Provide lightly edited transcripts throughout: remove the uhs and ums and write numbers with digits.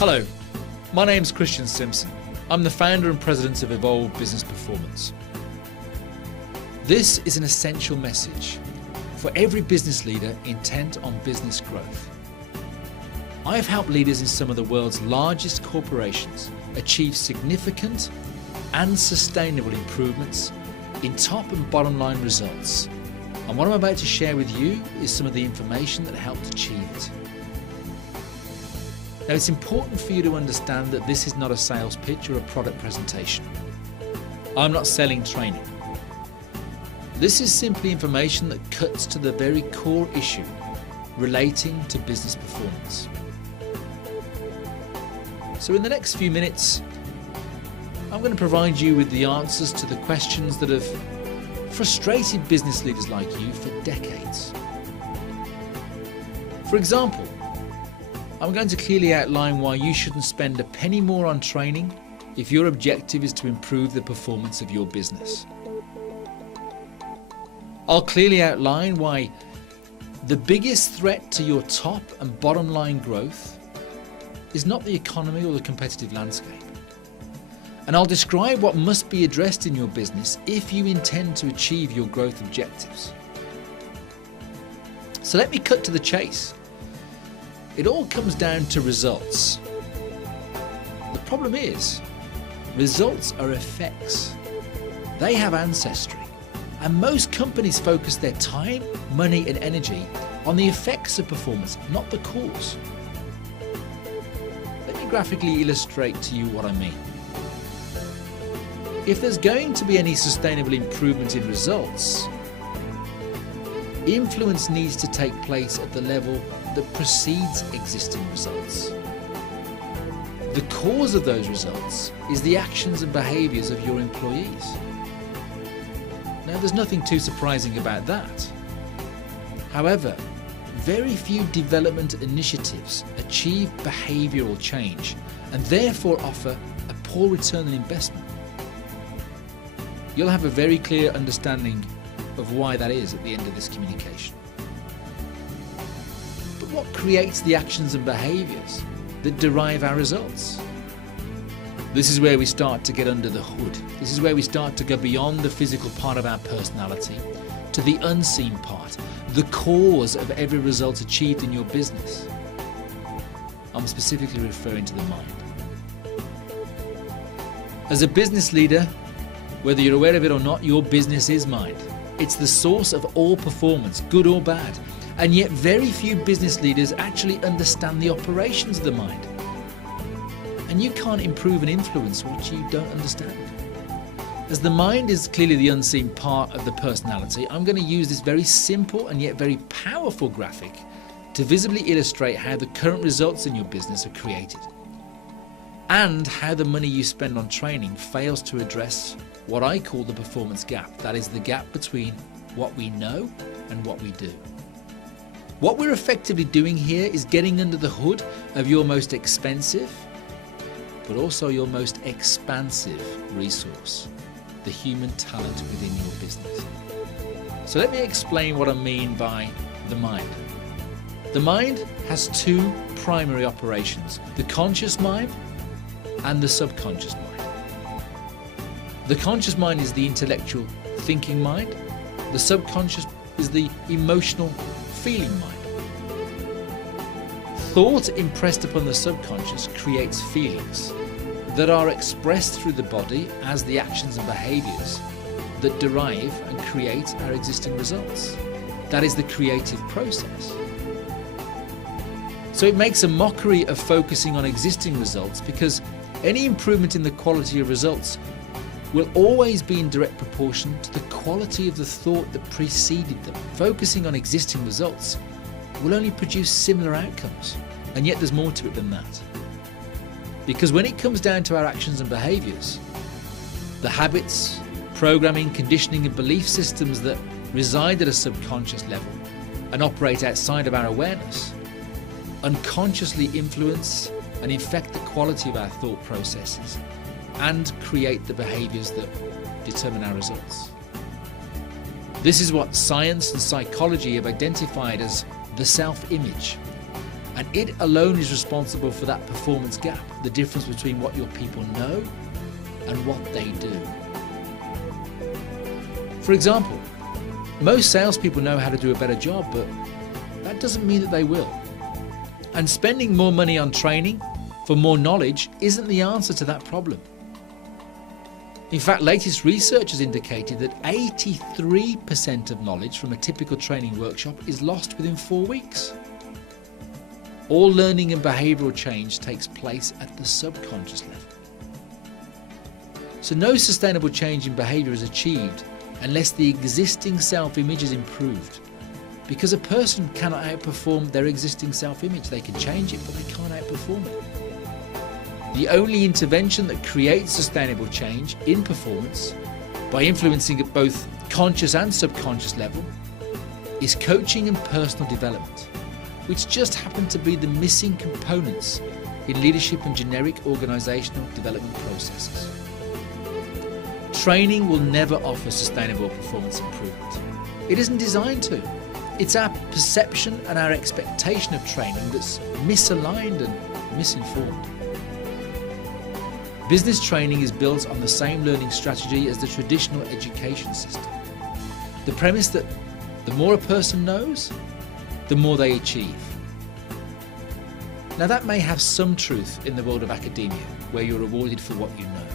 Hello, my name's Christian Simpson. I'm the founder and president of Evolve Business Performance. This is an essential message for every business leader intent on business growth. I have helped leaders in some of the world's largest corporations achieve significant and sustainable improvements in top and bottom line results. And what I'm about to share with you is some of the information that helped achieve it. Now, it's important for you to understand that this is not a sales pitch or a product presentation. I'm not selling training. This is simply information that cuts to the very core issue relating to business performance. So in the next few minutes, I'm going to provide you with the answers to the questions that have frustrated business leaders like you for decades. For example, I'm going to clearly outline why you shouldn't spend a penny more on training if your objective is to improve the performance of your business. I'll clearly outline why the biggest threat to your top and bottom line growth is not the economy or the competitive landscape. And I'll describe what must be addressed in your business if you intend to achieve your growth objectives. So let me cut to the chase. It all comes down to results. The problem is, results are effects. They have ancestry. And most companies focus their time, money, and energy on the effects of performance, not the cause. Let me graphically illustrate to you what I mean. If there's going to be any sustainable improvement in results, influence needs to take place at the level that precedes existing results. The cause of those results is the actions and behaviours of your employees. Now, there's nothing too surprising about that. However, very few development initiatives achieve behavioural change and therefore offer a poor return on investment. You'll have a very clear understanding of why that is at the end of this communication. But what creates the actions and behaviours that derive our results? This is where we start to get under the hood. This is where we start to go beyond the physical part of our personality to the unseen part, the cause of every result achieved in your business. I'm specifically referring to the mind. As a business leader, whether you're aware of it or not, your business is mind. It's the source of all performance, good or bad. And yet very few business leaders actually understand the operations of the mind. And you can't improve and influence what you don't understand. As the mind is clearly the unseen part of the personality, I'm going to use this very simple and yet very powerful graphic to visibly illustrate how the current results in your business are created and how the money you spend on training fails to address what I call the performance gap. That is the gap between what we know and what we do. What we're effectively doing here is getting under the hood of your most expensive, but also your most expansive resource, the human talent within your business. So let me explain what I mean by the mind. The mind has two primary operations, the conscious mind and the subconscious mind. The conscious mind is the intellectual thinking mind. The subconscious is the emotional feeling mind. Thought impressed upon the subconscious creates feelings that are expressed through the body as the actions and behaviours that derive and create our existing results. That is the creative process. So it makes a mockery of focusing on existing results because any improvement in the quality of results will always be in direct proportion to the quality of the thought that preceded them. Focusing on existing results will only produce similar outcomes, and yet there's more to it than that. Because when it comes down to our actions and behaviours, the habits, programming, conditioning and belief systems that reside at a subconscious level and operate outside of our awareness, unconsciously influence and infect the quality of our thought processes and create the behaviors that determine our results. This is what science and psychology have identified as the self-image, and it alone is responsible for that performance gap, the difference between what your people know and what they do. For example, most salespeople know how to do a better job, but that doesn't mean that they will. And spending more money on training for more knowledge isn't the answer to that problem. In fact, latest research has indicated that 83% of knowledge from a typical training workshop is lost within 4 weeks. All learning and behavioural change takes place at the subconscious level. So no sustainable change in behaviour is achieved unless the existing self-image is improved. Because a person cannot outperform their existing self-image. They can change it, but they can't outperform it. The only intervention that creates sustainable change in performance, by influencing at both conscious and subconscious level, is coaching and personal development, which just happen to be the missing components in leadership and generic organisational development processes. Training will never offer sustainable performance improvement. It isn't designed to. It's our perception and our expectation of training that's misaligned and misinformed. Business training is built on the same learning strategy as the traditional education system. The premise that the more a person knows, the more they achieve. Now that may have some truth in the world of academia, where you're rewarded for what you know.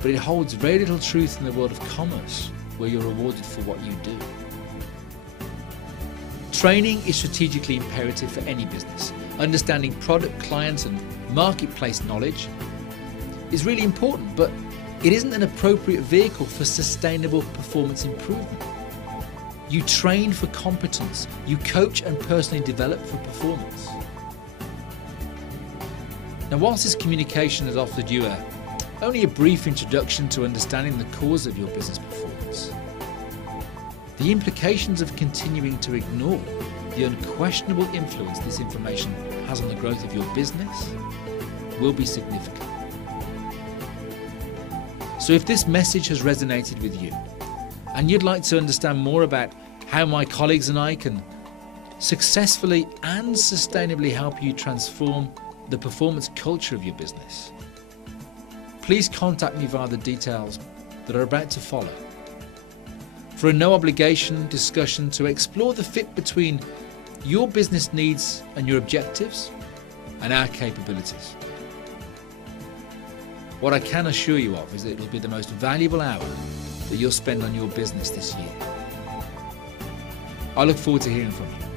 But it holds very little truth in the world of commerce, where you're rewarded for what you do. Training is strategically imperative for any business. Understanding product, client and marketplace knowledge is really important, but it isn't an appropriate vehicle for sustainable performance improvement. You train for competence, you coach and personally develop for performance. Now, whilst this communication has offered you only a brief introduction to understanding the cause of your business performance, the implications of continuing to ignore the unquestionable influence this information has on the growth of your business will be significant. So if this message has resonated with you and you'd like to understand more about how my colleagues and I can successfully and sustainably help you transform the performance culture of your business, please contact me via the details that are about to follow for a no-obligation discussion to explore the fit between your business needs and your objectives and our capabilities. What I can assure you of is that it will be the most valuable hour that you'll spend on your business this year. I look forward to hearing from you.